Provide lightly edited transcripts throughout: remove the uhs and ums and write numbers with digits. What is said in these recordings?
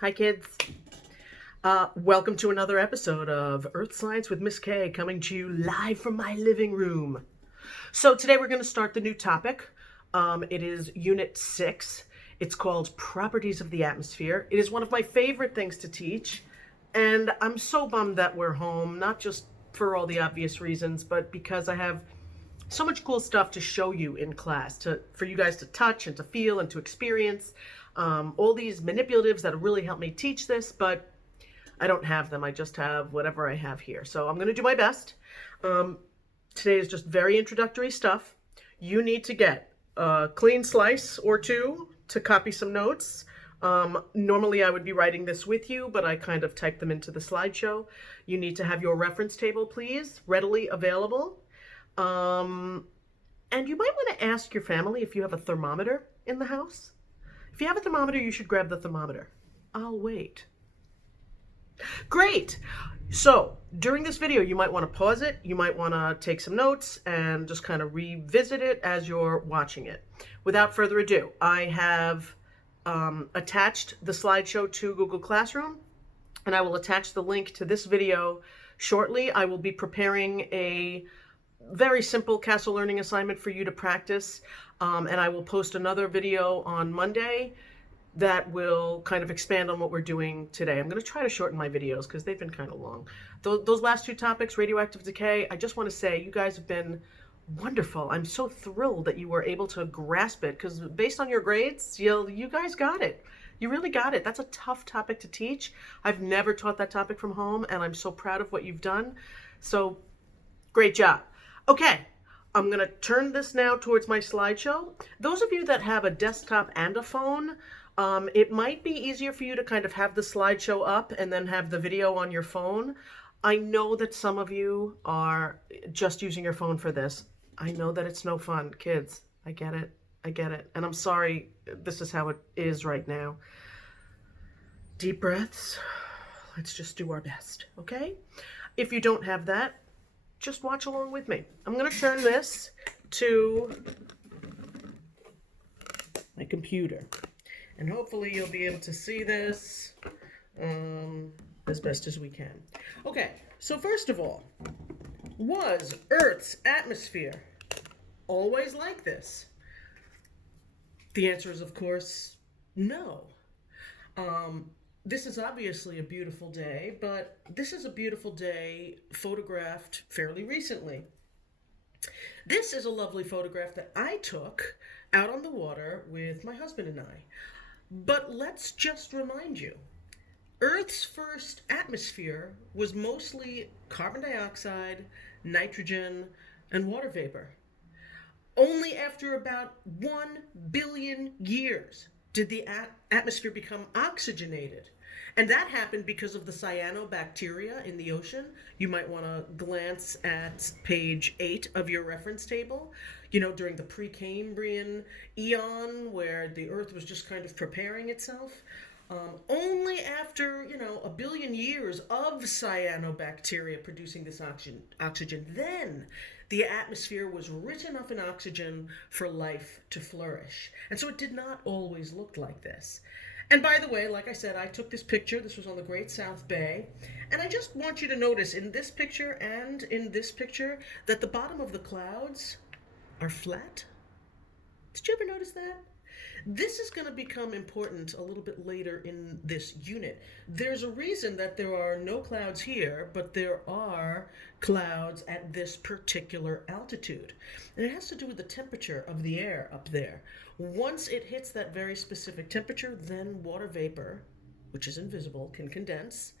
Hi, kids. Welcome to another episode of Earth Science with Miss K, coming to you live from my living room. So today we're going to start the new topic. It is Unit 6. It's called Properties of the Atmosphere. It is one of my favorite things to teach, and I'm so bummed that we're home, not just for all the obvious reasons, but because I have so much cool stuff to show you in class, for you guys to touch and to feel and to experience. All these manipulatives that really help me teach this, but I don't have them. I just have whatever I have here. So I'm going to do my best. Today is just very introductory stuff. You need to get a clean slice or two to copy some notes. Normally I would be writing this with you, but I kind of typed them into the slideshow. You need to have your reference table, please, readily available. And you might want to ask your family if you have a thermometer in the house. If you have a thermometer, you should grab the thermometer. I'll wait. Great. So during this video, you might want to pause it. You might want to take some notes and just kind of revisit it as you're watching it. Without further ado, I have attached the slideshow to Google Classroom, and I will attach the link to this video shortly. I will be preparing a very simple Castle Learning assignment for you to practice, and I will post another video on Monday that will kind of expand on what we're doing today. I'm going to try to shorten my videos because they've been kind of long. Those last two topics, radioactive decay, I just want to say you guys have been wonderful. I'm so thrilled that you were able to grasp it, because based on your grades, you guys got it. You really got it. That's a tough topic to teach. I've never taught that topic from home, and I'm so proud of what you've done. So great job. Okay, I'm going to turn this now towards my slideshow. Those of you that have a desktop and a phone, it might be easier for you to kind of have the slideshow up and then have the video on your phone. I know that some of you are just using your phone for this. I know that it's no fun. Kids, I get it. I get it. And I'm sorry, this is how it is right now. Deep breaths. Let's just do our best, okay? If you don't have that, just watch along with me. I'm going to turn this to my computer, and hopefully you'll be able to see this as best as we can. Okay, so first of all, was Earth's atmosphere always like this? The answer is, of course, no. This is obviously a beautiful day, but this is a beautiful day photographed fairly recently. This is a lovely photograph that I took out on the water with my husband and I. But let's just remind you, Earth's first atmosphere was mostly carbon dioxide, nitrogen, and water vapor. Only after about 1 billion years did the atmosphere become oxygenated. And that happened because of the cyanobacteria in the ocean. You might want to glance at page 8 of your reference table. You know, during the Precambrian eon, where the Earth was just kind of preparing itself. Only after, 1 billion years of cyanobacteria producing this oxygen, then the atmosphere was rich enough in oxygen for life to flourish. And so it did not always look like this. And by the way, like I said, I took this picture. This was on the Great South Bay. And I just want you to notice in this picture and in this picture that the bottom of the clouds are flat. Did you ever notice that? This is going to become important a little bit later in this unit. There's a reason that there are no clouds here, but there are clouds at this particular altitude. And it has to do with the temperature of the air up there. Once it hits that very specific temperature, then water vapor, which is invisible, can condense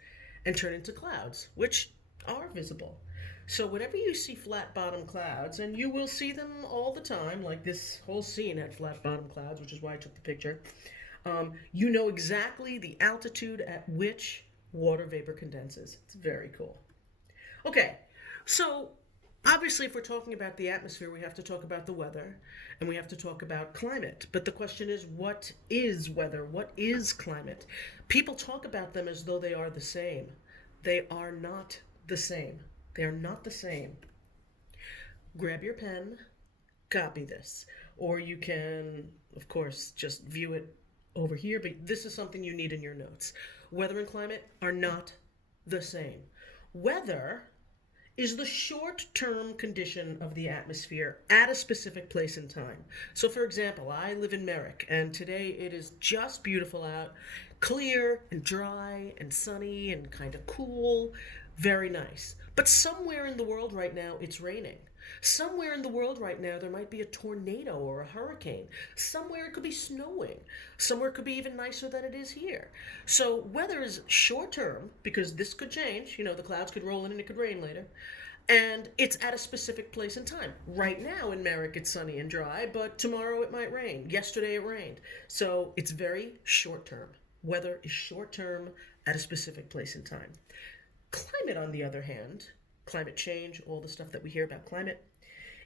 and turn into clouds, which are visible. So whenever you see flat bottom clouds, and you will see them all the time, like this whole scene had flat bottom clouds, which is why I took the picture, you know exactly the altitude at which water vapor condenses. It's very cool. Okay, so obviously if we're talking about the atmosphere, we have to talk about the weather, and we have to talk about climate. But the question is, what is weather? What is climate? People talk about them as though they are the same. They are not the same. They are not the same. Grab your pen, copy this, or you can, of course, just view it over here, but this is something you need in your notes. Weather and climate are not the same. Weather is the short-term condition of the atmosphere at a specific place and time. So for example, I live in Merrick, and today it is just beautiful out, clear and dry and sunny and kind of cool, very nice. But somewhere in the world right now it's raining. Somewhere in the world right now there might be a tornado or a hurricane. Somewhere it could be snowing. Somewhere it could be even nicer than it is here. So weather is short term because this could change. You know, the clouds could roll in and it could rain later. And it's at a specific place and time. Right now in Merrick it's sunny and dry, but tomorrow it might rain. Yesterday it rained. So it's very short term. Weather is short term at a specific place and time. Climate, on the other hand, climate change, all the stuff that we hear about climate,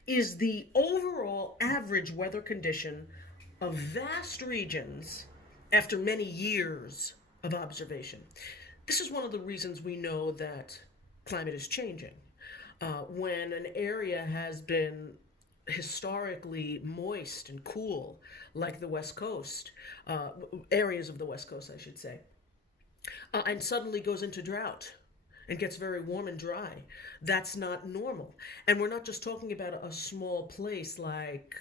is the overall average weather condition of vast regions after many years of observation. This is one of the reasons we know that climate is changing. When an area has been historically moist and cool, like the West Coast, areas of the West Coast, I should say, and suddenly goes into drought and gets very warm and dry. That's not normal. And we're not just talking about a small place like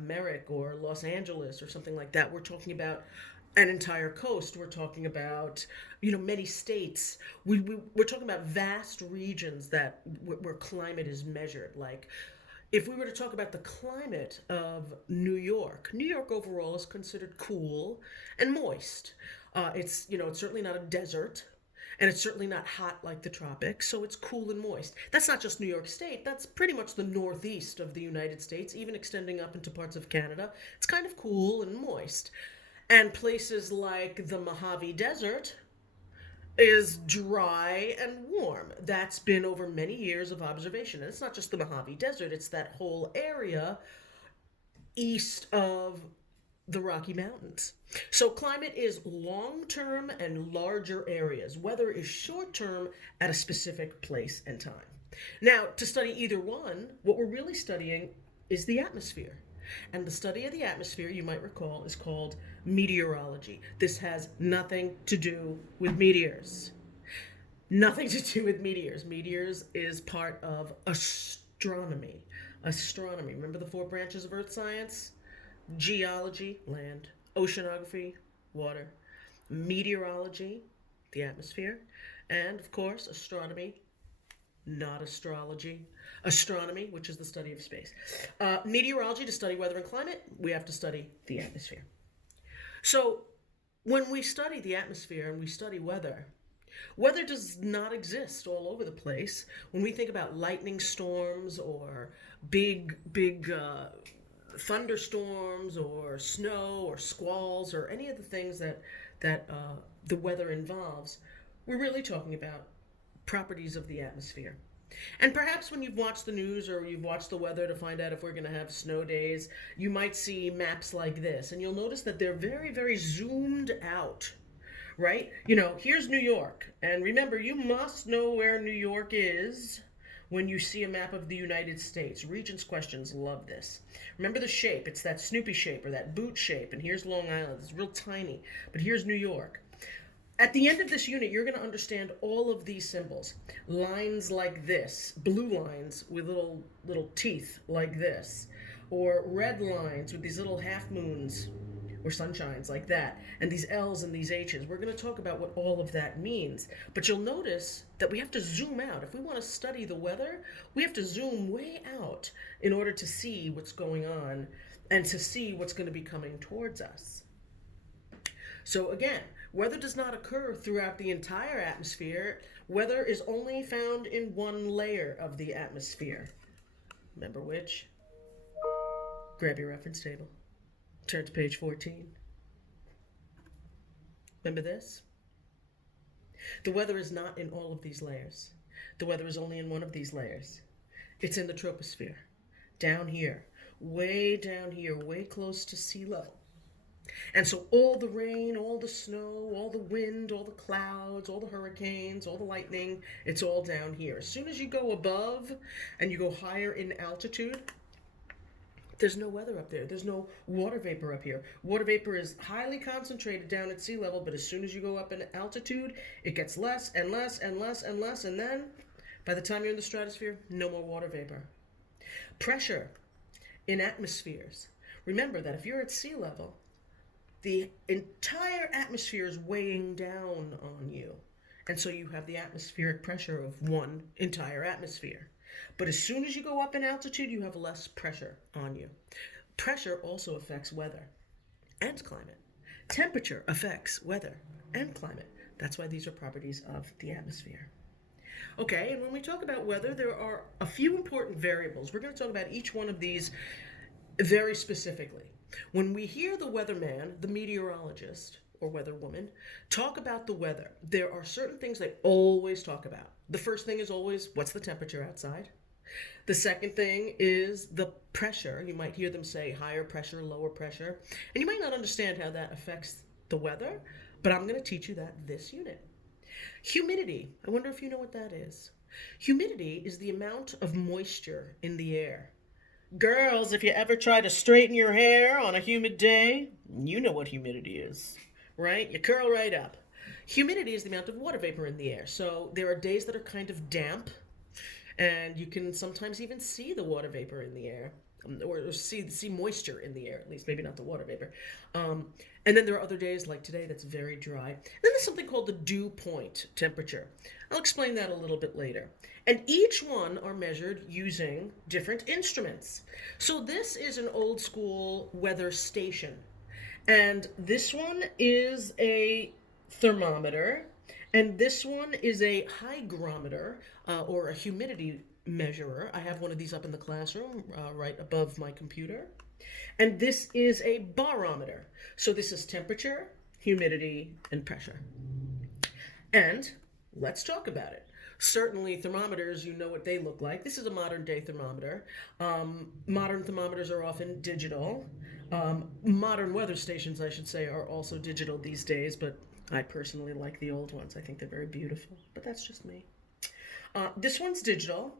Merrick or Los Angeles or something like that. We're talking about an entire coast. We're talking about, many states. We're talking about vast regions that where climate is measured. Like, if we were to talk about the climate of New York overall is considered cool and moist. It's certainly not a desert, and it's certainly not hot like the tropics, so it's cool and moist. That's not just New York State, that's pretty much the northeast of the United States, even extending up into parts of Canada. It's kind of cool and moist. And places like the Mojave Desert is dry and warm. That's been over many years of observation. And it's not just the Mojave Desert, it's that whole area east of the Rocky Mountains. So climate is long-term and larger areas. Weather is short-term at a specific place and time. Now, to study either one, what we're really studying is the atmosphere. And the study of the atmosphere, you might recall, is called meteorology. This has nothing to do with meteors. Nothing to do with meteors. Meteors is part of astronomy. Astronomy. Remember the 4 branches of earth science? Geology, land. Oceanography, water. Meteorology, the atmosphere. And, of course, astronomy, not astrology. Astronomy, which is the study of space. Meteorology, to study weather and climate, we have to study the atmosphere. So, when we study the atmosphere and we study weather, weather does not exist all over the place. When we think about lightning storms or big thunderstorms or snow or squalls or any of the things that the weather involves, we're really talking about properties of the atmosphere. And perhaps when you've watched the news or you've watched the weather to find out if we're going to have snow days, you might see maps like this, and you'll notice that they're very, very zoomed out, right? Here's New York, and remember, you must know where New York is when you see a map of the United States. Regents questions love this. Remember the shape. It's that Snoopy shape or that boot shape, and here's Long Island. It's real tiny, but here's New York. At the end of this unit, you're going to understand all of these symbols. Lines like this, blue lines with little teeth like this, or red lines with these little half moons or sunshines like that, and these L's and these H's. We're going to talk about what all of that means. But you'll notice that we have to zoom out. If we want to study the weather, we have to zoom way out in order to see what's going on and to see what's going to be coming towards us. So again, weather does not occur throughout the entire atmosphere. Weather is only found in one layer of the atmosphere. Remember which? Grab your reference table. Turn to page 14. Remember this? The weather is not in all of these layers. The weather is only in one of these layers. It's in the troposphere. Down here. Way down here. Way close to sea level. And so all the rain, all the snow, all the wind, all the clouds, all the hurricanes, all the lightning, it's all down here. As soon as you go above and you go higher in altitude, There's no weather up there. There's no water vapor up here. Water vapor is highly concentrated down at sea level, but as soon as you go up in altitude, it gets less and less and less and less, and then by the time you're in the stratosphere, no more water vapor. Pressure in atmospheres. Remember that if you're at sea level, the entire atmosphere is weighing down on you. And so you have the atmospheric pressure of one entire atmosphere. But as soon as you go up in altitude, you have less pressure on you. Pressure also affects weather and climate. Temperature affects weather and climate. That's why these are properties of the atmosphere. Okay, and when we talk about weather, there are a few important variables. We're going to talk about each one of these very specifically. When we hear the weatherman, the meteorologist, or weatherwoman, talk about the weather, there are certain things they always talk about. The first thing is always, what's the temperature outside? The second thing is the pressure. You might hear them say higher pressure, lower pressure. And you might not understand how that affects the weather, but I'm going to teach you that this unit. Humidity. I wonder if you know what that is. Humidity is the amount of moisture in the air. Girls, if you ever try to straighten your hair on a humid day, you know what humidity is, right? You curl right up. Humidity is the amount of water vapor in the air. So there are days that are kind of damp, and you can sometimes even see the water vapor in the air, or see moisture in the air, at least, maybe not the water vapor. And then there are other days like today that's very dry. Then there's something called the dew point temperature. I'll explain that a little bit later. And each one are measured using different instruments. So this is an old school weather station. And this one is a thermometer. And this one is a hygrometer, or a humidity measurer. I have one of these up in the classroom, right above my computer. And this is a barometer. So this is temperature, humidity, and pressure. And let's talk about it. Certainly thermometers, you know what they look like. This is a modern day thermometer. Modern thermometers are often digital. Modern weather stations, I should say, are also digital these days, but I personally like the old ones. I think they're very beautiful, but that's just me. This one's digital.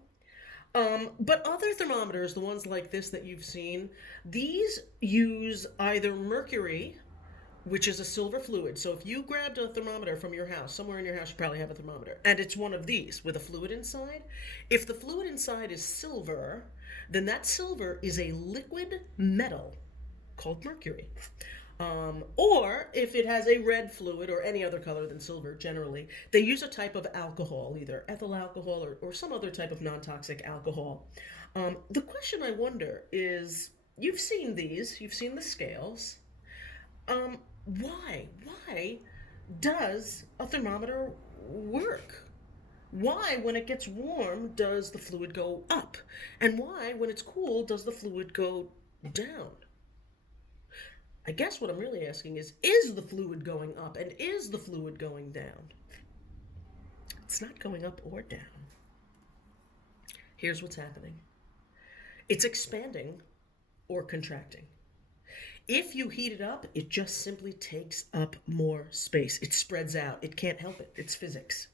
But other thermometers, the ones like this that you've seen, these use either mercury, which is a silver fluid. So if you grabbed a thermometer from your house, somewhere in your house you probably have a thermometer, and it's one of these with a fluid inside. If the fluid inside is silver, then that silver is a liquid metal called mercury. Or if it has a red fluid or any other color than silver, generally, they use a type of alcohol, either ethyl alcohol or some other type of non-toxic alcohol. The question I wonder is, you've seen these, you've seen the scales. Why does a thermometer work? Why, when it gets warm, does the fluid go up? And why, when it's cool, does the fluid go down? I guess what I'm really asking is the fluid going up and is the fluid going down? It's not going up or down. Here's what's happening. It's expanding or contracting. If you heat it up, it just simply takes up more space. It spreads out. It can't help it. It's physics.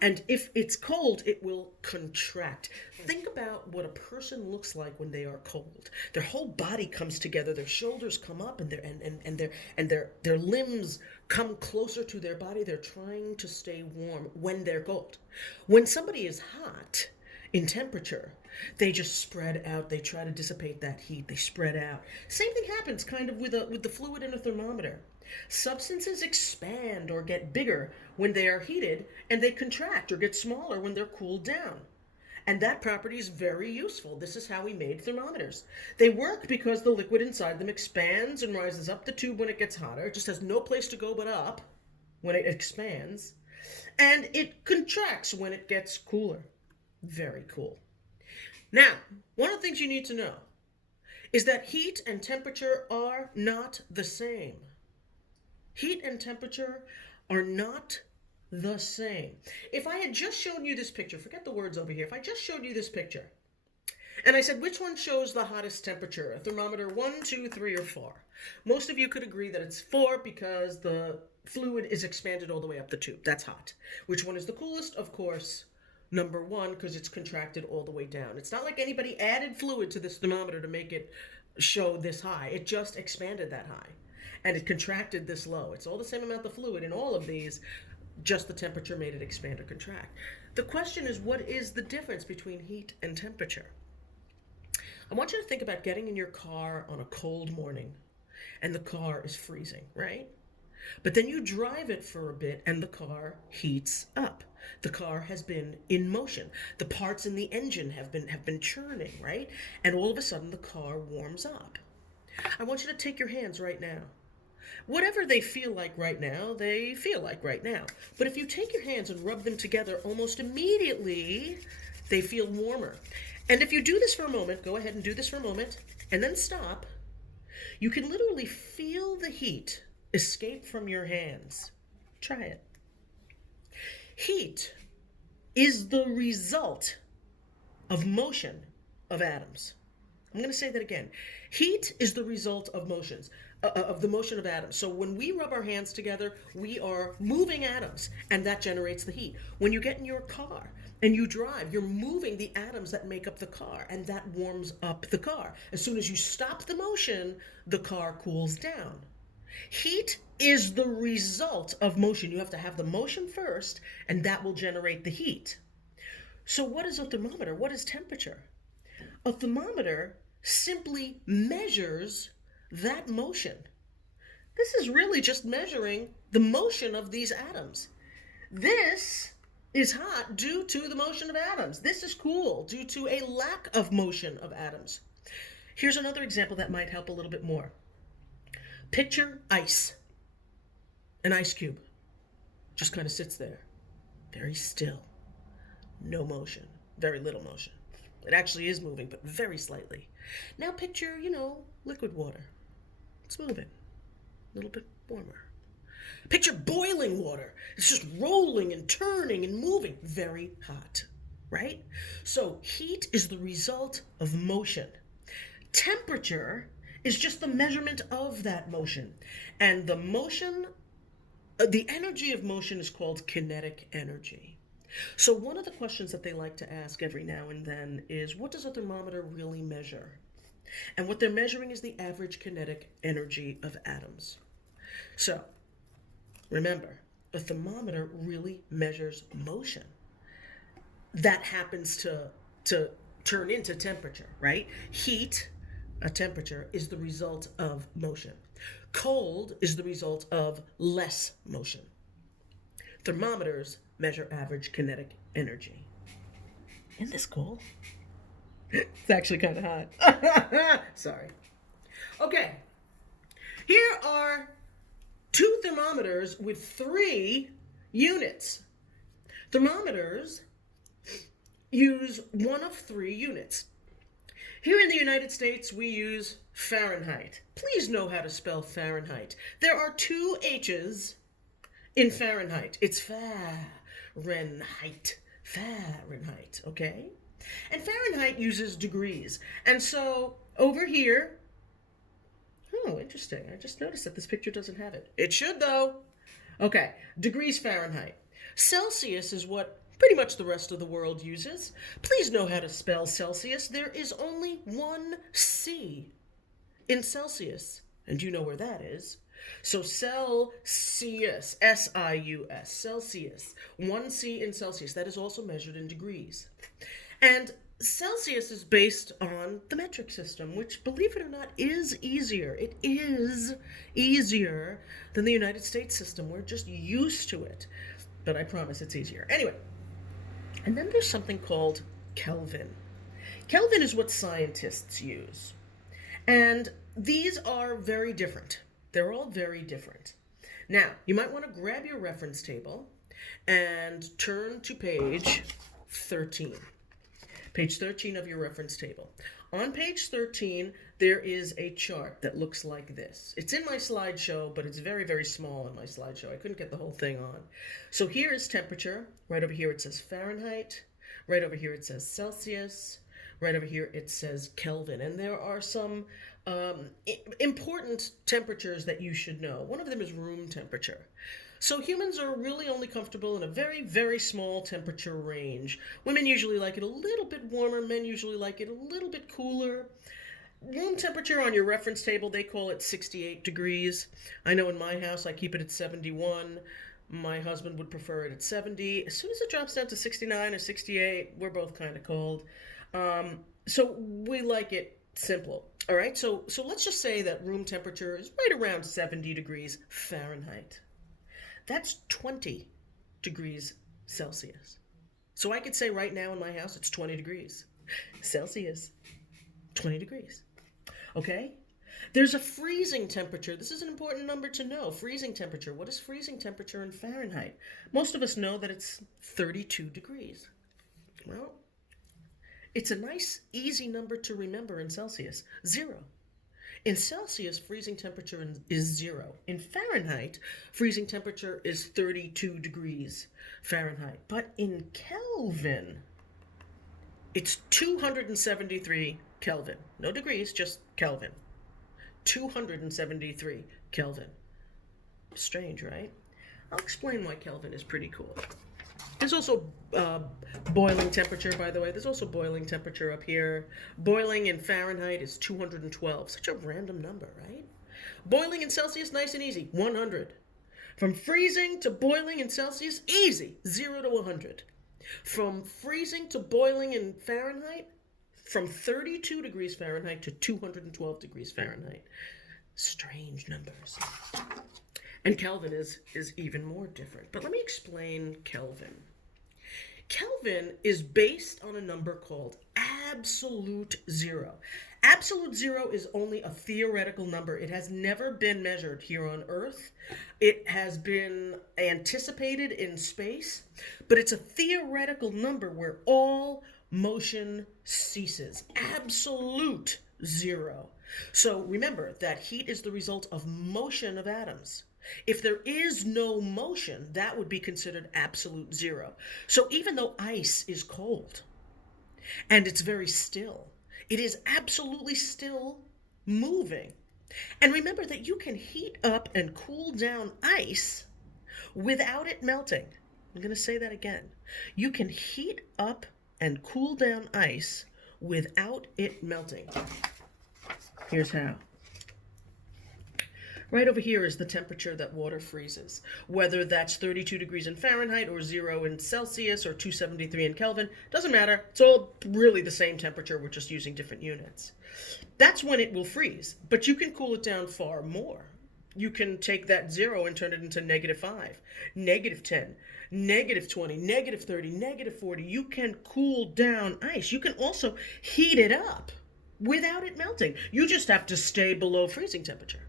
And if it's cold, it will contract. Think about what a person looks like when they are cold. Their whole body comes together, their shoulders come up, and their limbs come closer to their body. They're trying to stay warm when they're cold. When somebody is hot in temperature, they just spread out. They try to dissipate that heat. They spread out. Same thing happens kind of with the fluid in a thermometer. Substances expand or get bigger when they are heated, and they contract or get smaller when they're cooled down. And that property is very useful. This is how we made thermometers. They work because the liquid inside them expands and rises up the tube when it gets hotter. It just has no place to go but up when it expands. And it contracts when it gets cooler. Very cool. Now, one of the things you need to know is that heat and temperature are not the same. Heat and temperature are not the same. If I had just shown you this picture, forget the words over here, if I just showed you this picture, and I said, which one shows the hottest temperature? A thermometer 1, 2, 3, or 4? Most of you could agree that it's 4 because the fluid is expanded all the way up the tube. That's hot. Which one is the coolest? Of course, number 1, because it's contracted all the way down. It's not like anybody added fluid to this thermometer to make it show this high. It just expanded that high. And it contracted this low. It's all the same amount of fluid in all of these, just the temperature made it expand or contract. The question is, what is the difference between heat and temperature? I want you to think about getting in your car on a cold morning and the car is freezing, right? But then you drive it for a bit and the car heats up. The car has been in motion. The parts in the engine have been churning, right? And all of a sudden the car warms up. I want you to take your hands right now. Whatever they feel like right now, they feel like right now. But if you take your hands and rub them together, almost immediately they feel warmer. And if you do this for a moment, go ahead and do this for a moment, and then stop, you can literally feel the heat escape from your hands. Try it. Heat is the result of motion of atoms. I'm going to say that again. Heat is the result of the motion of atoms. So when we rub our hands together, we are moving atoms, and that generates the heat. When you get in your car and you drive, you're moving the atoms that make up the car, and that warms up the car. As soon as you stop the motion, the car cools down. Heat is the result of motion. You have to have the motion first, and that will generate the heat. So what is a thermometer? What is temperature? A thermometer simply measures that motion. This is really just measuring the motion of these atoms. This is hot due to the motion of atoms. This is cool due to a lack of motion of atoms. Here's another example that might help a little bit more. Picture ice. An ice cube just kind of sits there, very still, no motion, very little motion. It actually is moving, but very slightly. Now picture, liquid water. It's moving, a little bit warmer. Picture boiling water. It's just rolling and turning and moving, very hot, right? So heat is the result of motion. Temperature is just the measurement of that motion. And the motion, the energy of motion is called kinetic energy. So one of the questions that they like to ask every now and then is, what does a thermometer really measure? And what they're measuring is the average kinetic energy of atoms. So remember, a thermometer really measures motion. That happens to turn into temperature, right? Heat, a temperature, is the result of motion. Cold is the result of less motion. Thermometers measure average kinetic energy. Isn't this cool? It's actually kind of hot. Sorry. Okay. Here are two thermometers with 3 units. Thermometers use one of 3 units. Here in the United States, we use Fahrenheit. Please know how to spell Fahrenheit. There are 2 H's in Fahrenheit. It's Fahrenheit. Fahrenheit, okay? And Fahrenheit uses degrees. And so over here, oh, interesting. I just noticed that this picture doesn't have it. It should, though. Okay, degrees Fahrenheit. Celsius is what pretty much the rest of the world uses. Please know how to spell Celsius. There is only 1 C in Celsius. And you know where that is. So Celsius, S-I-U-S, Celsius, 1 C in Celsius. That is also measured in degrees. And Celsius is based on the metric system, which, believe it or not, is easier. It is easier than the United States system. We're just used to it. But I promise it's easier. Anyway, and then there's something called Kelvin. Kelvin is what scientists use. And these are very different. They're all very different. Now, you might want to grab your reference table and turn to page 13. Page 13 of your reference table. On page 13, there is a chart that looks like this. It's in my slideshow, but it's very, very small in my slideshow. I couldn't get the whole thing on. So here is temperature. Right over here it says Fahrenheit. Right over here it says Celsius. Right over here it says Kelvin. And there are some important temperatures that you should know. One of them is room temperature. So humans are really only comfortable in a very, very small temperature range. Women usually like it a little bit warmer. Men usually like it a little bit cooler. room temperature on your reference table, they call it 68 degrees. I know in my house I keep it at 71. My husband would prefer it at 70. As soon as it drops down to 69 or 68, we're both kind of cold. So we like it simple. All right, so let's just say that room temperature is right around 70 degrees Fahrenheit. That's 20 degrees Celsius. So I could say right now in my house it's 20 degrees Celsius. 20 degrees. Okay? There's a freezing temperature. This is an important number to know. Freezing temperature. What is freezing temperature in Fahrenheit? Most of us know that it's 32 degrees. Well, it's a nice, easy number to remember in Celsius. 0. In Celsius, freezing temperature is 0. In Fahrenheit, freezing temperature is 32 degrees Fahrenheit. But in Kelvin, it's 273 Kelvin. No degrees, just Kelvin. 273 Kelvin. Strange, right? I'll explain why Kelvin is pretty cool. There's also boiling temperature, by the way. There's also boiling temperature up here. Boiling in Fahrenheit is 212. Such a random number, right? Boiling in Celsius, nice and easy, 100. From freezing to boiling in Celsius, easy, 0 to 100. From freezing to boiling in Fahrenheit, from 32 degrees Fahrenheit to 212 degrees Fahrenheit. Strange numbers. And Kelvin is even more different. But let me explain Kelvin. Kelvin is based on a number called absolute zero. Absolute zero is only a theoretical number. It has never been measured here on Earth. It has been anticipated in space, but it's a theoretical number where all motion ceases. Absolute zero. So remember that heat is the result of motion of atoms. If there is no motion, that would be considered absolute zero. So even though ice is cold and it's very still, it is absolutely still moving. And remember that you can heat up and cool down ice without it melting. I'm going to say that again. You can heat up and cool down ice without it melting. Here's how. Right over here is the temperature that water freezes. Whether that's 32 degrees in Fahrenheit or 0 in Celsius or 273 in Kelvin, doesn't matter. It's all really the same temperature. We're just using different units. That's when it will freeze, but you can cool it down far more. You can take that 0 and turn it into -5, -10, -20, -30, -40. You can cool down ice. You can also heat it up without it melting. You just have to stay below freezing temperature.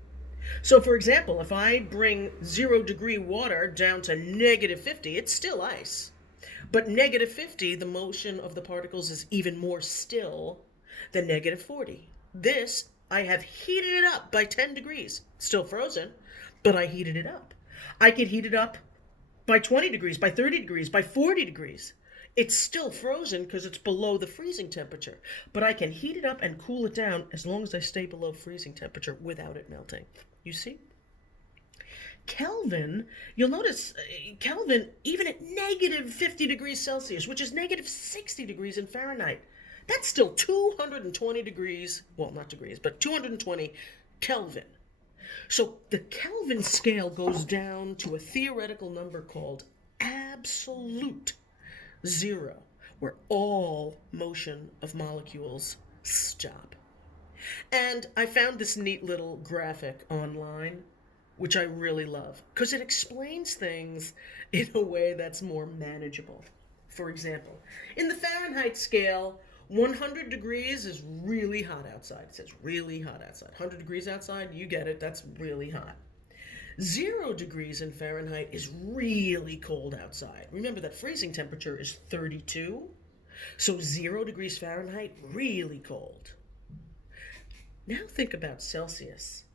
So, for example, if I bring 0-degree water down to -50, it's still ice. But -50, the motion of the particles is even more still than -40. This, I have heated it up by 10 degrees. Still frozen, but I heated it up. I could heat it up by 20 degrees, by 30 degrees, by 40 degrees. It's still frozen because it's below the freezing temperature. But I can heat it up and cool it down as long as I stay below freezing temperature without it melting. You see? Kelvin, you'll notice Kelvin, even at -50 degrees Celsius, which is -60 degrees in Fahrenheit, that's still 220 degrees, well, not degrees, but 220 Kelvin. So the Kelvin scale goes down to a theoretical number called absolute zero, where all motion of molecules stop. And I found this neat little graphic online, which I really love, because it explains things in a way that's more manageable. For example, in the Fahrenheit scale, 100 degrees is really hot outside. It says really hot outside. 100 degrees outside, you get it, that's really hot. 0 degrees in Fahrenheit is really cold outside. Remember that freezing temperature is 32. So 0 degrees Fahrenheit, really cold. Now think about Celsius.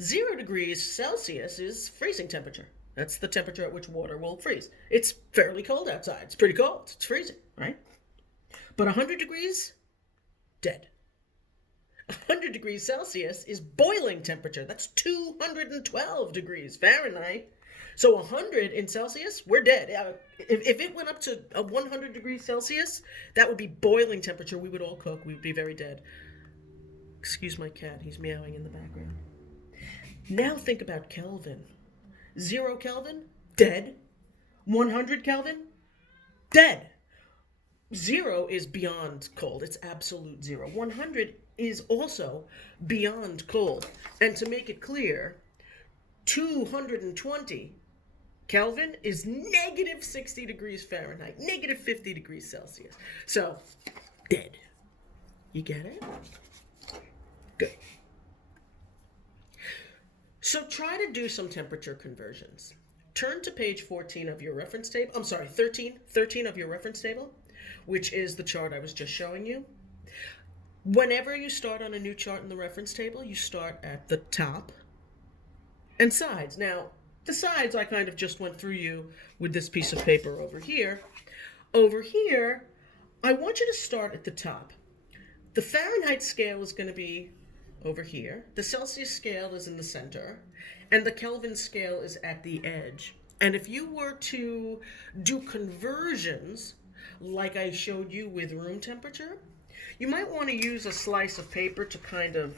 0 degrees Celsius is freezing temperature. That's the temperature at which water will freeze. It's fairly cold outside. It's pretty cold. It's freezing, right? But 100 degrees, dead. 100 degrees Celsius is boiling temperature. That's 212 degrees Fahrenheit. So 100 in Celsius, we're dead. If it went up to 100 degrees Celsius, that would be boiling temperature. We would all cook. We would be very dead. Excuse my cat, he's meowing in the background. Now think about Kelvin. 0 Kelvin, dead. 100 Kelvin, dead. 0 is beyond cold. It's absolute 0. 100 is also beyond cold. And to make it clear, 220 Kelvin is negative 60 degrees Fahrenheit, negative 50 degrees Celsius. So, dead. You get it? Good. So try to do some temperature conversions. Turn to page 14 of your reference table. I'm sorry, 13 of your reference table, which is the chart I was just showing you. Whenever you start on a new chart in the reference table, you start at the top and sides. Now, the sides I kind of just went through you with this piece of paper over here. Over here, I want you to start at the top. The Fahrenheit scale is going to be over here. The Celsius scale is in the center, and the Kelvin scale is at the edge. And if you were to do conversions, like I showed you with room temperature, you might want to use a slice of paper to kind of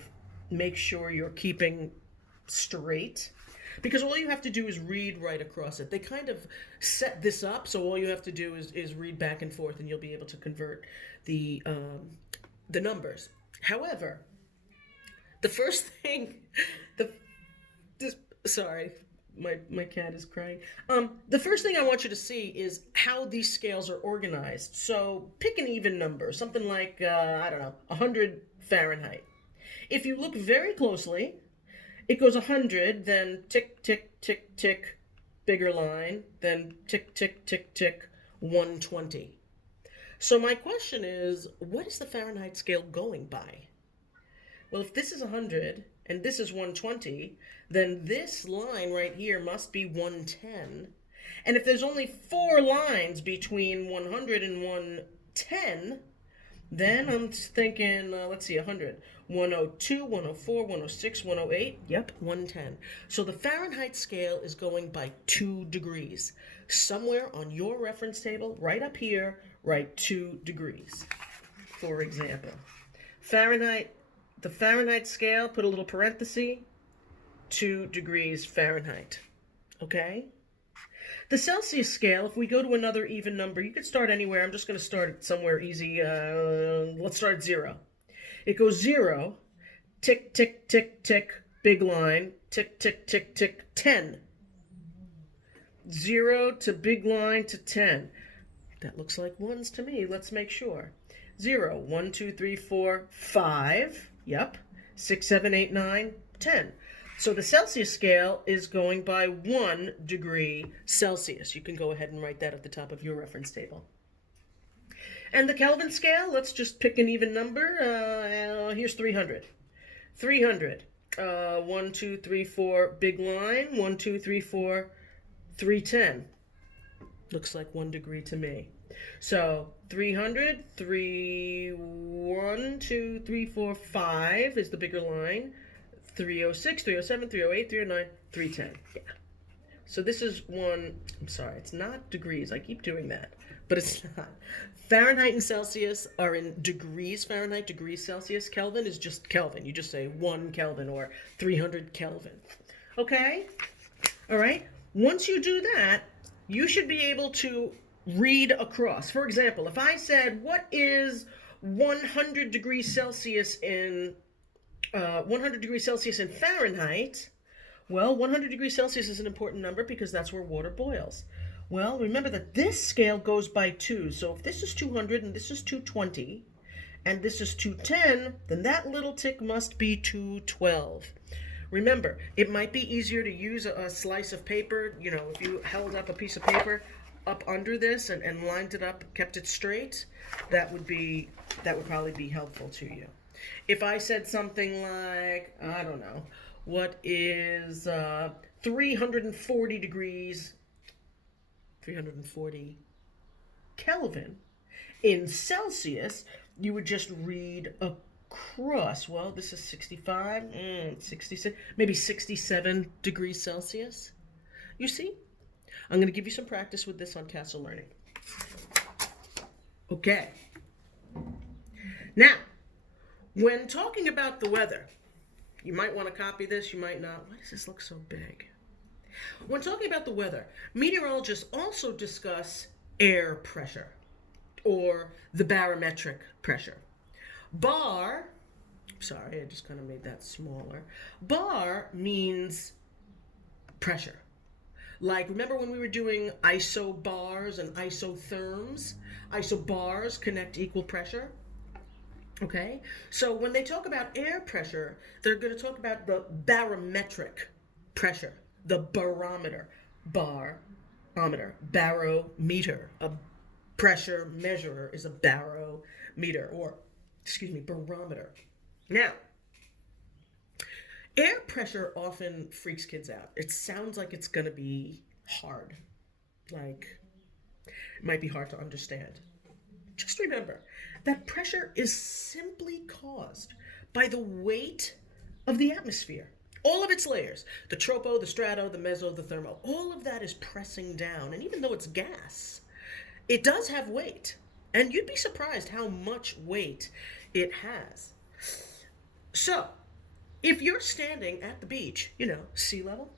make sure you're keeping straight, because all you have to do is read right across it. They kind of set this up, so all you have to do is read back and forth, and you'll be able to convert the numbers. However, the first thing, sorry, my cat is crying. The first thing I want you to see is how these scales are organized. So pick an even number, something like, I don't know, 100 Fahrenheit. If you look very closely, it goes 100, then tick, tick, tick, tick, bigger line, then tick, tick, tick, tick, 120. So my question is, what is the Fahrenheit scale going by? Well, if this is 100 and this is 120, then this line right here must be 110. And if there's only 4 lines between 100 and 110, then I'm thinking, let's see, 100. 102, 104, 106, 108, yep, 110. So the Fahrenheit scale is going by 2 degrees. Somewhere on your reference table, right up here, write 2 degrees. For example, the Fahrenheit scale, put a little parenthesis, 2 degrees Fahrenheit. Okay? The Celsius scale, if we go to another even number, you could start anywhere. I'm just going to start somewhere easy. Let's start at 0. It goes 0, tick, tick, tick, tick, big line, tick, tick, tick, tick, 10. 0 to big line to 10. That looks like ones to me. Let's make sure. 0, 1, 2, 3, 4, 5. Yep. 6, 7, 8, 9, 10. So the Celsius scale is going by 1 degree Celsius. You can go ahead and write that at the top of your reference table. And the Kelvin scale, let's just pick an even number. Here's 300. 300. 1, 2, 3, 4, big line. 1, 2, 3, 4, 310. Looks like 1 degree to me. So 300, 1, 2, 3, 4, 5 is the bigger line. 306, 307, 308, 309, 310. Yeah. So this is I'm sorry, it's not degrees. I keep doing that, but it's not. Fahrenheit and Celsius are in degrees Fahrenheit, degrees Celsius. Kelvin is just Kelvin. You just say 1 Kelvin or 300 Kelvin. Okay? All right? Once you do that, you should be able to read across. For example, if I said, what is 100 degrees Celsius in 100 degrees Celsius in Fahrenheit? Well, 100 degrees Celsius is an important number because that's where water boils. Well, remember that this scale goes by 2. So if this is 200 and this is 220 and this is 210, then that little tick must be 212. Remember, it might be easier to use a slice of paper. You know, if you held up a piece of paper up under this and lined it up, kept it straight, that would probably be helpful to you. If I said something like, I don't know, what is 340 degrees, 340 Kelvin in Celsius, you would just read across. Well, this is 65, 66, maybe 67 degrees Celsius. You see? I'm going to give you some practice with this on Castle Learning. Okay. Now, When talking about the weather, you might want to copy this, you might not. Why does this look so big? When talking about the weather, meteorologists also discuss air pressure or the barometric pressure. Bar, sorry, I just kind of made that smaller. Bar means pressure. Like, remember when we were doing isobars and isotherms? Isobars connect equal pressure. Okay? So when they talk about air pressure, they're going to talk about the barometric pressure, the barometer. Barometer. A pressure measurer is a barometer, or, barometer. Now, air pressure often freaks kids out. It sounds like it's going to be hard. Like, it might be hard to understand. Just remember that pressure is simply caused by the weight of the atmosphere. All of its layers, the tropo, the strato, the meso, the thermo, all of that is pressing down. And even though it's gas, it does have weight. And you'd be surprised how much weight it has. So, if you're standing at the beach, sea level,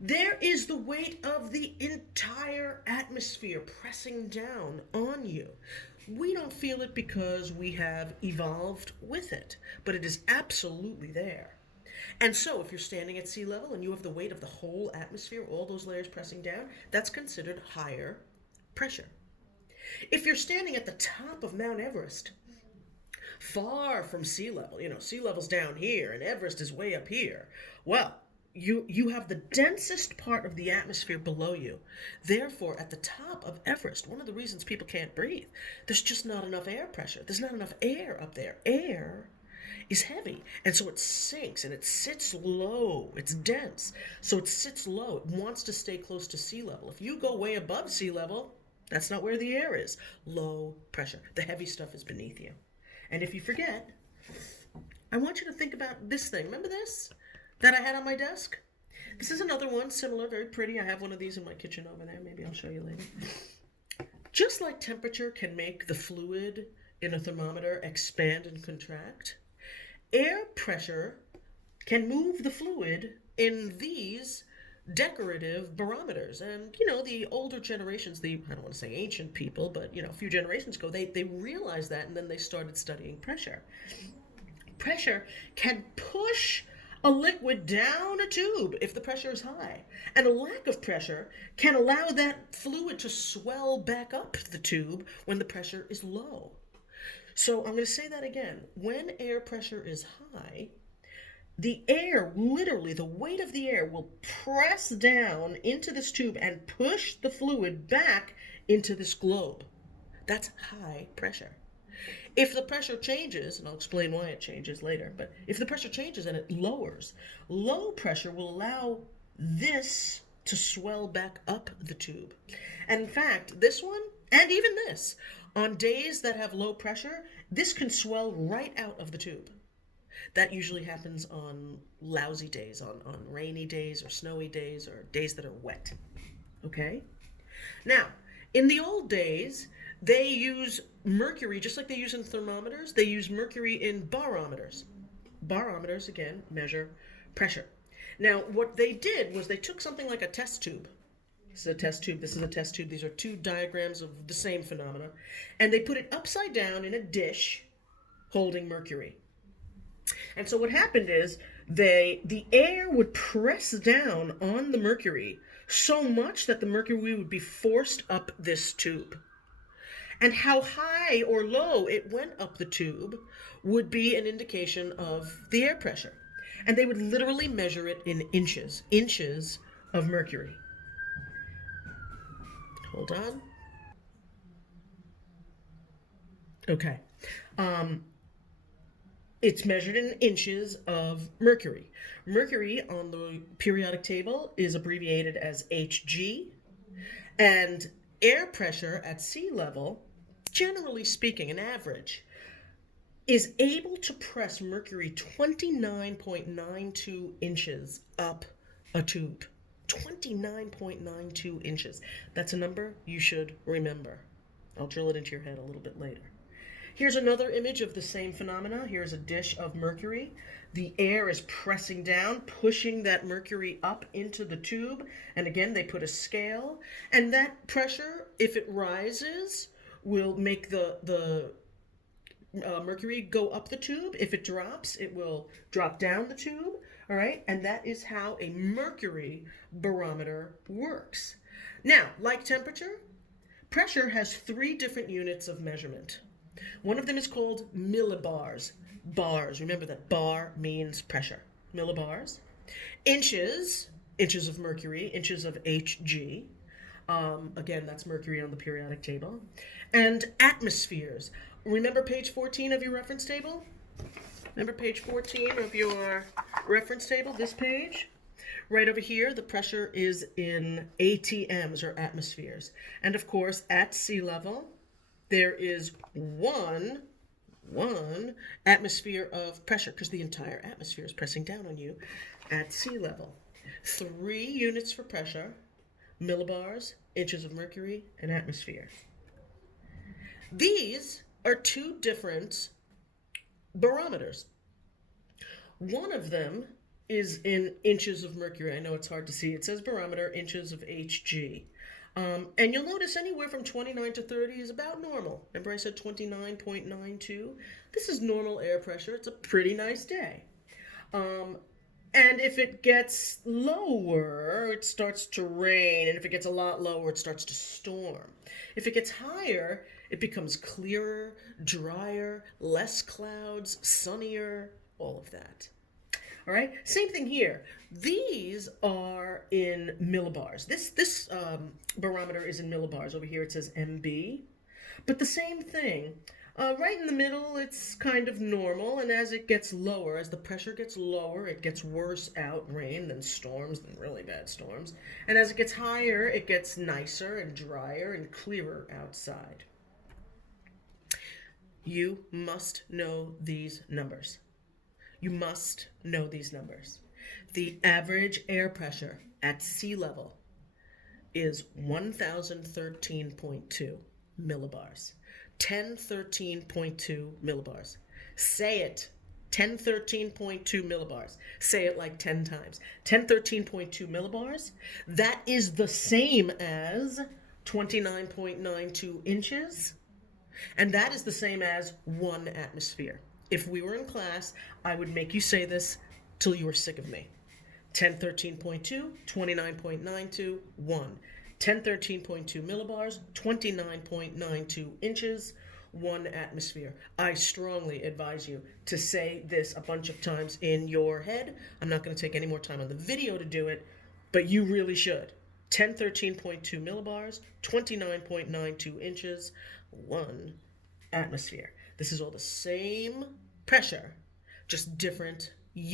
there is the weight of the entire atmosphere pressing down on you. We don't feel it because we have evolved with it, but it is absolutely there. And so if you're standing at sea level and you have the weight of the whole atmosphere, all those layers pressing down, that's considered higher pressure. If you're standing at the top of Mount Everest, far from sea level, sea level's down here and Everest is way up here, well, you have the densest part of the atmosphere below you. Therefore, at the top of Everest, one of the reasons people can't breathe, there's just not enough air pressure. There's not enough air up there. Air is heavy, and so it sinks and it sits low. It's dense, so it sits low. It wants to stay close to sea level. If you go way above sea level, that's not where the air is. Low pressure. The heavy stuff is beneath you. And if you forget, I want you to think about this thing. Remember this that I had on my desk? This is another one, similar, very pretty. I have one of these in my kitchen over there. Maybe I'll show you later. Just like temperature can make the fluid in a thermometer expand and contract, air pressure can move the fluid in these decorative barometers. And, the older generations, I don't want to say ancient people, but, a few generations ago, they realized that, and then they started studying pressure. Pressure can push a liquid down a tube if the pressure is high. And a lack of pressure can allow that fluid to swell back up the tube when the pressure is low. So I'm going to say that again. When air pressure is high, the air, literally the weight of the air, will press down into this tube and push the fluid back into this globe. That's high pressure. If the pressure changes, and I'll explain why it changes later, but if the pressure changes and it lowers, low pressure will allow this to swell back up the tube. And in fact, this one, and even this, on days that have low pressure, this can swell right out of the tube. That usually happens on lousy days, on rainy days or snowy days or days that are wet. Okay? Now, in the old days, they use mercury, just like they use in thermometers, they use mercury in barometers. Barometers, again, measure pressure. Now, what they did was they took something like a test tube. This is a test tube, this is a test tube. These are two diagrams of the same phenomena. And they put it upside down in a dish holding mercury. And so what happened is the air would press down on the mercury so much that the mercury would be forced up this tube. And how high or low it went up the tube would be an indication of the air pressure. And they would literally measure it in inches of mercury. Hold on. Okay. It's measured in inches of mercury. Mercury on the periodic table is abbreviated as Hg, and air pressure at sea level, generally speaking, an average, is able to press mercury 29.92 inches up a tube. 29.92 inches. That's a number you should remember. I'll drill it into your head a little bit later. Here's another image of the same phenomena. Here's a dish of mercury. The air is pressing down, pushing that mercury up into the tube. And again, they put a scale. And that pressure, if it rises, will make the mercury go up the tube. If it drops, it will drop down the tube. All right, and that is how a mercury barometer works. Now, like temperature, pressure has 3 different units of measurement. One of them is called millibars. Bars, remember that bar means pressure. Millibars. Inches of mercury, inches of Hg. Again, that's mercury on the periodic table. And atmospheres. Remember page 14 of your reference table? Remember page 14 of your reference table, this page? Right over here, the pressure is in ATMs, or atmospheres. And of course, at sea level, there is one atmosphere of pressure, because the entire atmosphere is pressing down on you at sea level. 3 units for pressure: millibars, inches of mercury, and atmosphere. These are 2 different barometers. One of them is in inches of mercury. I know it's hard to see. It says barometer, inches of Hg. And you'll notice anywhere from 29 to 30 is about normal. Remember I said 29.92? This is normal air pressure. It's a pretty nice day. And if it gets lower, it starts to rain. And if it gets a lot lower, it starts to storm. If it gets higher, it becomes clearer, drier, less clouds, sunnier, all of that. All right, same thing here. These are in millibars. This barometer is in millibars. Over here it says MB. But the same thing. Right in the middle, it's kind of normal, and as it gets lower, as the pressure gets lower, it gets worse out, rain, then storms, then really bad storms. And as it gets higher, it gets nicer and drier and clearer outside. You must know these numbers. You must know these numbers. The average air pressure at sea level is 1,013.2 millibars. 1013.2 millibars. Say it. 1013.2 millibars. Say it like 10 times. 1013.2 millibars. That is the same as 29.92 inches. And that is the same as 1 atmosphere. If we were in class, I would make you say this till you were sick of me. 1013.2, 29.92, 1. 1013.2 millibars, 29.92 inches, 1 atmosphere. I strongly advise you to say this a bunch of times in your head. I'm not going to take any more time on the video to do it, but you really should. 1013.2 millibars, 29.92 inches, 1 atmosphere. This is all the same pressure, just different